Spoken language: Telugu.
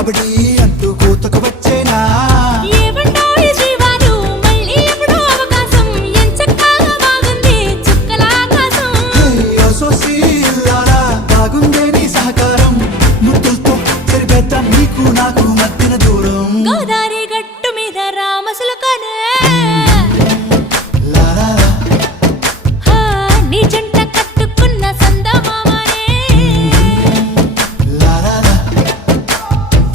కబడ్డీ అంటూ కూతకు వచ్చేనా ఏమంటావు జీవాలు మళ్ళీ ఎప్పుడో అవకాశం ఎంచక్కా బాగుంది చుక్కల ఆకాశం అసోసిల్లారా బాగుందే నీ సహకారం ముద్దులతో సరిపెద్దాం నీకు నాకు మధ్యన దూరం గోదారి గట్టు మీద రామసులకనే